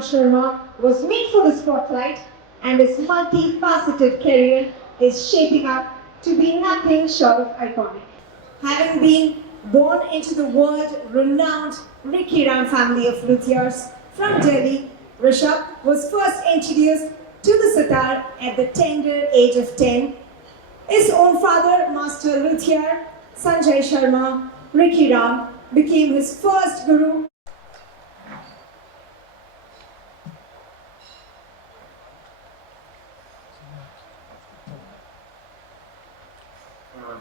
Rikhiram Sharma was made for the spotlight, and his multifaceted career is shaping up to be nothing short of iconic. Having been born into the world-renowned Rikhiram family of luthiers from Delhi, Rishab was first introduced to the sitar at the tender age of 10. His own father, master luthier Sanjay Sharma Rikhiram, became his first guru.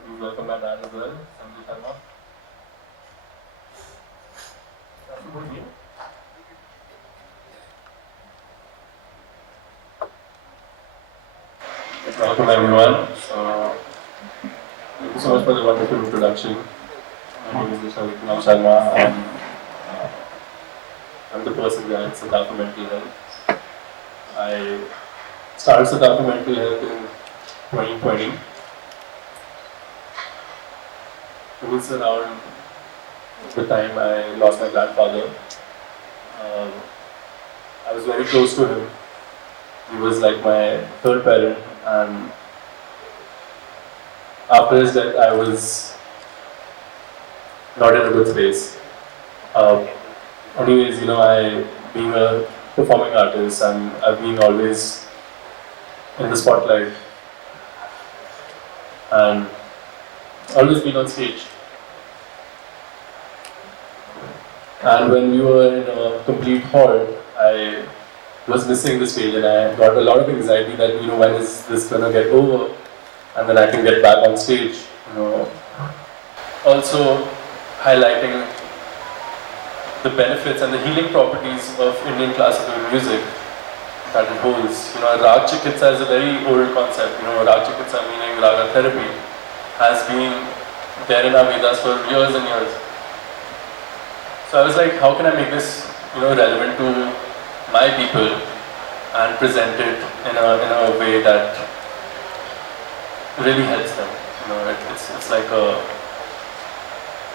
Please welcome my dad as well, Sanjay Sharma. Welcome everyone. So, thank you so much for the wonderful introduction. My name is Rishab Rikhiram Sharma, and I'm the person behind Sitar for Mental Health. I started Sitar for Mental Health in 2020. It was around the time I lost my grandfather. I was very close to him. He was like my third parent, and after his death, I was not in a good space. Anyways, being a performing artist, and I've been always in the spotlight, and always been on stage. And when we were in a complete halt, I was missing the stage, and I got a lot of anxiety that, when is this gonna get over, and then I can get back on stage. Also highlighting the benefits and the healing properties of Indian classical music that it holds. Rag Chikitsa is a very old concept. Rag Chikitsa, meaning raga therapy, has been there in our Vedas for years and years. So I was like, how can I make this, relevant to my people and present it in a way that really helps them. It's like a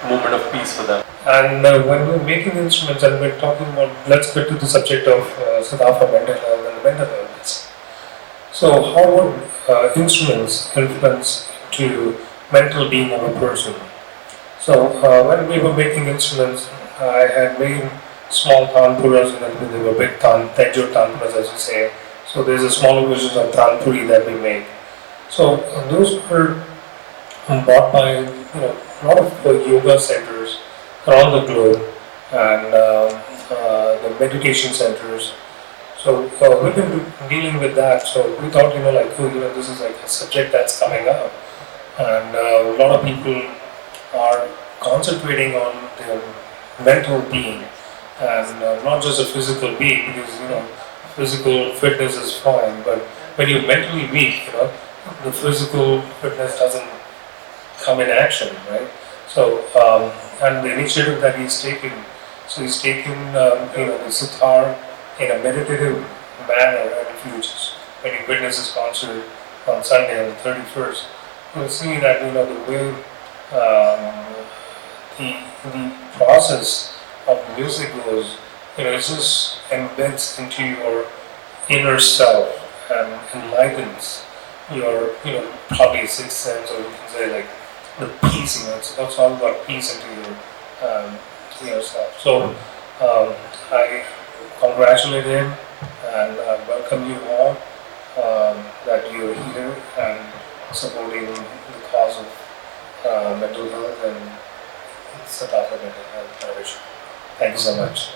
moment of peace for them. And when we're making instruments and we're talking about, let's get to the subject of Sitar for mental health and mental illness. So how would instruments influence to mental being of a person? So when we were making instruments, I had made small tanpuras, and then there were big tejur tanpuras, as you say. So there's a smaller version of tanpuri that we make. So those were bought by a lot of yoga centers around the globe, and the meditation centers. So we've been dealing with that. So we thought, this is like a subject that's coming up, and a lot of people are concentrating on their mental being, and not just a physical being, because physical fitness is fine, but when you're mentally weak, the physical fitness doesn't come in action, right? So and the initiative that he's taking, so he's taking the sitar in a meditative manner, and if you just, when you witness his concert on Sunday on the 31st, you'll see that the way the process of music goes, it just embeds into your inner self and enlightens your, probably sixth sense, or you can say like the peace. It's all about peace into yourself. So I congratulate him and welcome you all that you're here and supporting the cause of mental health and Sitar for Mental Health Foundation. Thank you so much.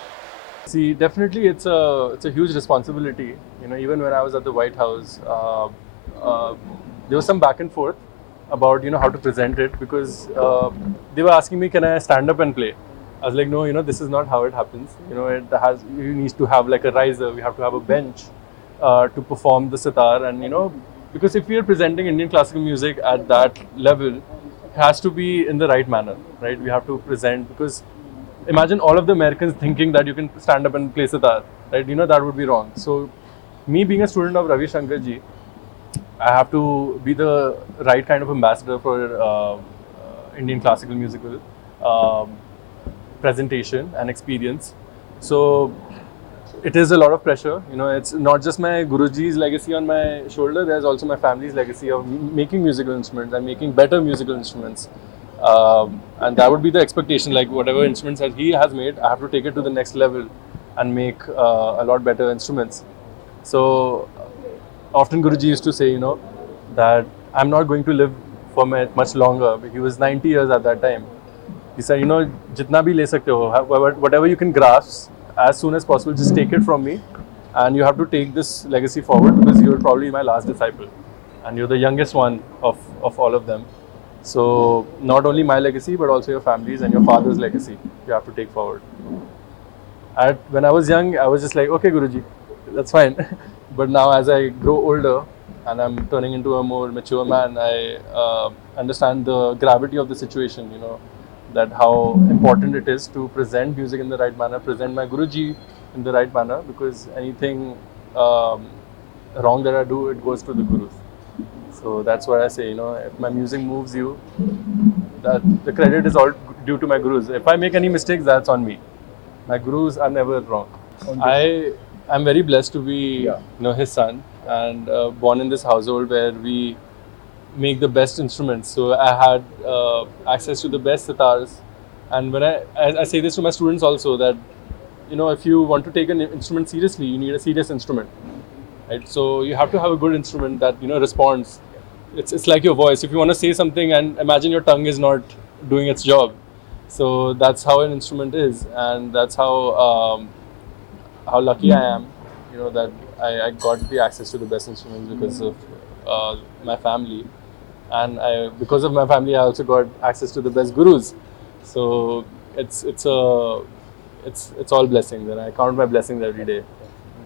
See, definitely it's a huge responsibility. Even when I was at the White House, there was some back and forth about how to present it, because they were asking me, can I stand up and play? I was like, no, this is not how it happens. You need to have like a riser, we have to have a bench to perform the sitar, and because if we are presenting Indian classical music at that level, it has to be in the right manner, right? We have to present, because imagine all of the Americans thinking that you can stand up and play sitar, right? That would be wrong. So me being a student of Ravi Shankar ji, I have to be the right kind of ambassador for Indian classical musical presentation and experience. So it is a lot of pressure. You know, it's not just my Guruji's legacy on my shoulder. There's also my family's legacy of making musical instruments and making better musical instruments. And that would be the expectation. Like whatever instruments that he has made, I have to take it to the next level and make a lot better instruments. So often Guruji used to say, you know, that I'm not going to live for much longer. He was 90 years at that time. He said, you know, jitna bhi le sakte ho, whatever you can grasp, as soon as possible, just take it from me. And you have to take this legacy forward because you're probably my last disciple. And you're the youngest one of all of them. So not only my legacy, but also your family's and your father's legacy, you have to take forward. When I was young, I was just like, okay, Guruji, that's fine. But now as I grow older and I'm turning into a more mature man, I understand the gravity of the situation, you know, that how important it is to present music in the right manner, present my Guruji in the right manner, because anything wrong that I do, it goes to the Gurus. So that's what I say, you know, if my music moves you, that the credit is all due to my Gurus. If I make any mistakes, that's on me. My Gurus are never wrong. I'm very blessed to be, you know, his son, and born in this household where we make the best instruments. So I had access to the best sitars, and when I say this to my students also, that, you know, if you want to take an instrument seriously, you need a serious instrument, right? So you have to have a good instrument that, you know, responds. It's like your voice. If you want to say something and imagine your tongue is not doing its job, so that's how an instrument is, and that's how lucky I am, you know, that I got the access to the best instruments because of my family, and because of my family, I also got access to the best gurus. So it's all blessings, and I count my blessings every day.